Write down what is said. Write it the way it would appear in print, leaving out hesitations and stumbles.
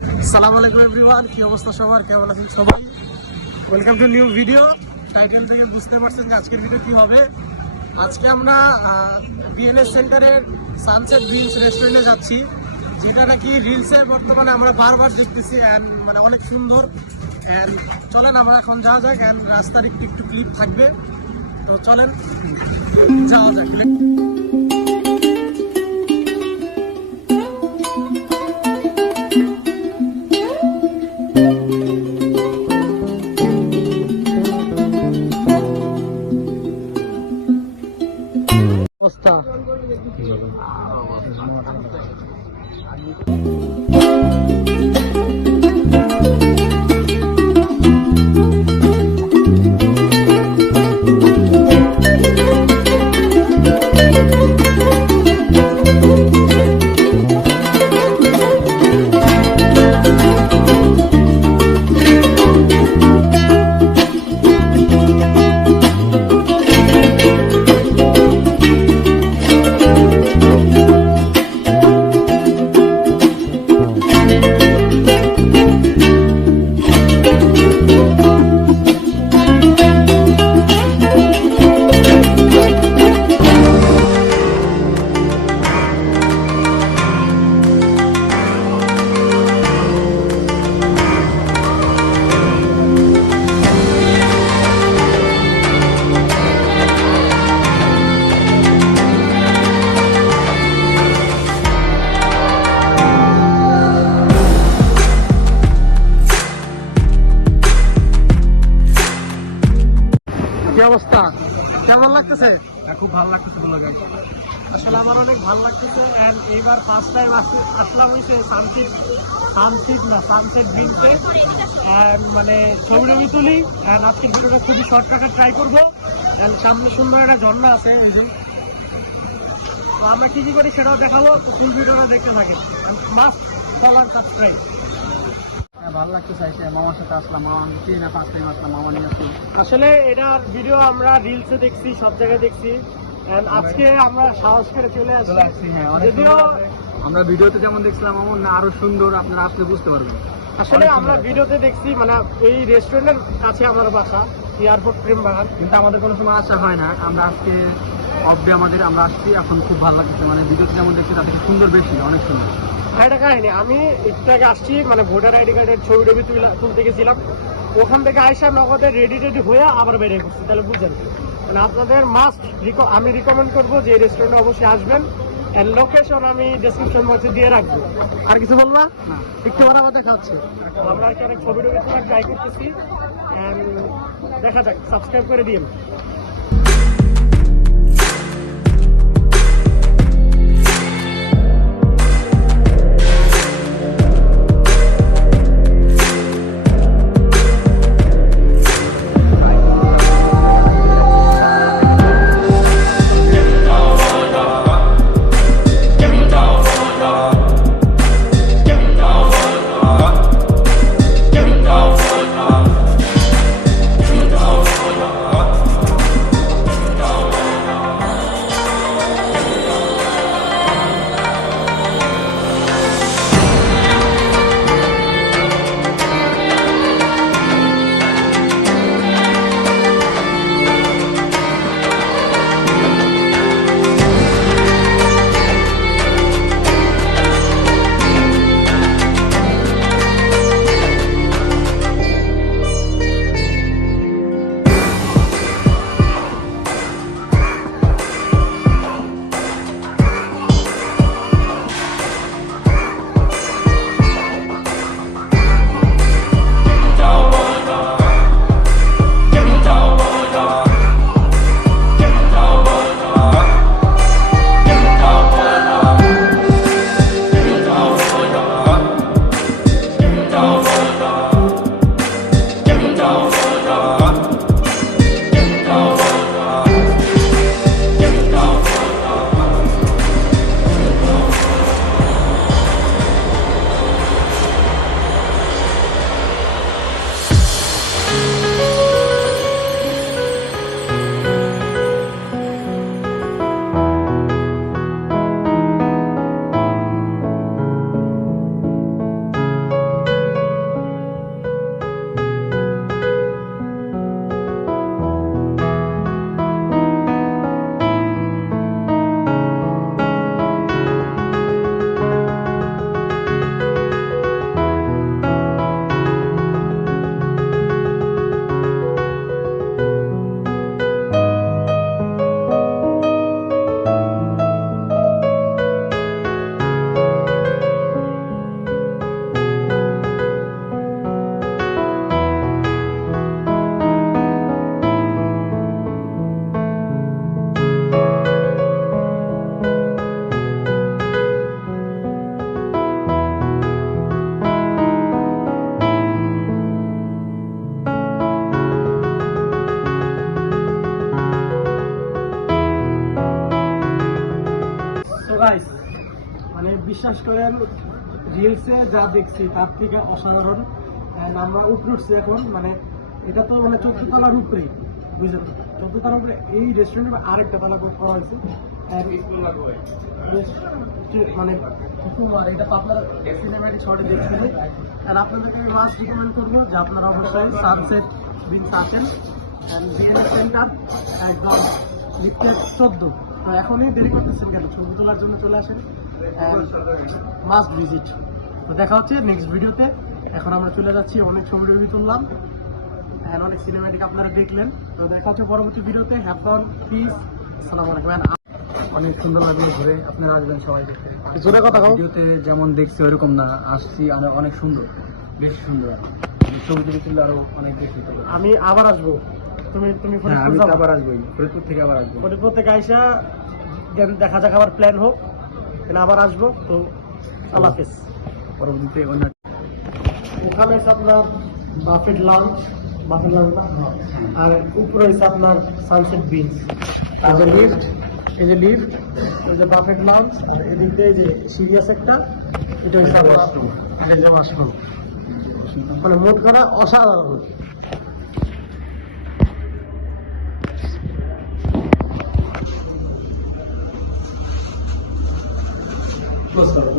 আসসালামু আলাইকুম এভরিওয়ান, কি অবস্থা সবার, কেমন আছেন সবাই? Welcome to new video. Title থেকে বুঝতে পারছেন যে আজকের ভিডিও কি হবে। আজকে আমরা বিএনএস সেন্টারের সানসেট বিচ রেস্টুরেন্টে যাচ্ছি, যেটা নাকি রিলসের বর্তমানে আমরা বারবার দেখতেছি অ্যান্ড মানে অনেক সুন্দর। অ্যান্ড চলেন আমরা এখন যাওয়া যাক, অ্যান্ড রাস্তার একটু একটু ক্লিপ থাকবে, তো চলেন যাওয়া যাক। অবস্থা কি অবস্থা, কেমন লাগতেছে? খুব ভালো লাগছে। আসলে আমার অনেক ভালো লাগতেছে। অ্যান্ড এইবার ফার্স্ট টাইম আসলাম হয়েছে সানসেট বিচে। মানে ছবি টবি তুলি। অ্যান্ড আজকের ভিডিওটা খুবই শর্ট কাটে ট্রাই করবো। অ্যান্ড সামনে সুন্দর একটা ঝর্ণা আছে, এই যে। তো আমরা কি কি করি সেটাও দেখাবো, তো ফুল ভিডিওটা দেখতে থাকি। Must follower subscribe. ভালো লাগতেছে, মামার সাথে আসলাম, মামা চিনি না, ফার্স্ট টাইম আসলাম, মামা নিয়ে আসলাম। আসলে এটার ভিডিও আমরা রিলসে দেখছি, সব জায়গায় দেখছি। And আজকে আমরা সাহস করে চলে আসছি। যদিও আমরা ভিডিওতে যেমন দেখছিলাম এমন না, আরো সুন্দর, আপনারা আসলে বুঝতে পারবেন। আসলে আমরা ভিডিওতে দেখছি, মানে এই রেস্টুরেন্টের কাছে আমার বাসা, এয়ারপোর্ট প্রেম বাগান। কিন্তু আমাদের কোনো সময় আসা হয় না। আমরা আজকে অফ ডে আমাদের, আমরা আসছি, এখন খুব ভালো লাগছে। মানে ভিডিওতে যেমন দেখছি তার থেকে সুন্দর, বেশি অনেক সুন্দর। এটা কাহিনি, আমি একটু আগে আসছি, মানে ভোটার আইডি কার্ডের ছবি টবি তুলতে গেছিলাম। ওখান থেকে আইসা নগদে রেডি হয়ে আবার বেরিয়ে করছি। তাহলে বুঝছেন, মানে আপনাদের মাস্ট আমি রিকমেন্ড করবো যে এই রেস্টুরেন্টে অবশ্যই আসবেন। এন্ড লোকেশন আমি ডেসক্রিপশন বক্সে দিয়ে রাখবো। আর কিছু বলবা? একটু পরে আমার দেখা হচ্ছে। আমরা আর কি অনেক ছবি টবি তোলা ট্রাই করতেছি। দেখা যাক, সাবস্ক্রাইব করে দিন। করেন রিলসে যা দেখছি তার থেকে অসাধারণ। And আমরা উপরে উঠছি এখন, মানে এটা তো মানে 14 তলার উপরেই, বুঝলেন? 14 তলার উপরে এই রেস্টুরেন্টে আরেকটা তলা করা হয়েছে। And মানে কুমার এটা তো আপনার সিনেম্যাটিক শটে দেখছেন। আর আপনাদেরকে আমি মাস্ট রিকমেন্ড করবো যে আপনারা অবশ্যই সানসেট বিচ আসেন। অ্যান্ড বিএনএস সেন্টার একদম লিফটেড 14। তো এখনই দেরি করতেছেন কেন? ছবি তোলার জন্য চলে আসেন, মাস্ট ভিজিট। তো দেখা হচ্ছে নেক্সট ভিডিওতে। এখন আমরা চলে যাচ্ছি, অনেক সময় রিভিউ তুললাম অ্যান্ড অনেক সিনেম্যাটিক আপনারা দেখলেন। তো দেখা হচ্ছে পরবর্তী ভিডিওতে। হ্যাভ ফান, পিস, আসসালামু আলাইকুম। অনেক সুন্দর লাগলো ঘুরে, আপনারা আসবেন সবাই দেখতে। জোরে কথা কও। ভিডিওতে যেমন দেখছি ওইরকম না, আসছি অনেক সুন্দর, বেশ সুন্দর। ছবি তুলে তুললে আরো অনেক বেশি ভালো। আমি আবার আসবো। তুমি তুমি হ্যাঁ, আমি ফরিদপুর তো যাও। আবার আসবোই, ফরিদপুর থেকে আবার আসবো। ফরিদপুর থেকে আইসা দেন দেখা যাক, আবার প্ল্যান হোক, তাহলে আবার আসবো। তো আল্লাহ হাফেজ। পরবর্তীতে অন্য ওখানে হচ্ছে আপনার বাফেট লাউঞ্জ না, আর উপরে হচ্ছে আপনার সানসেট বিচ, আর যে লিফট, এই যে লিফট, এই যে বাফেট লাউঞ্জ, আর এদিক দিয়ে যে সিরিয়াস একটা, এটা হচ্ছে ওয়াশরুম, এটা হচ্ছে ওয়াশরুম। মানে মোট করা অসাধারণ। ক্লোজ করো।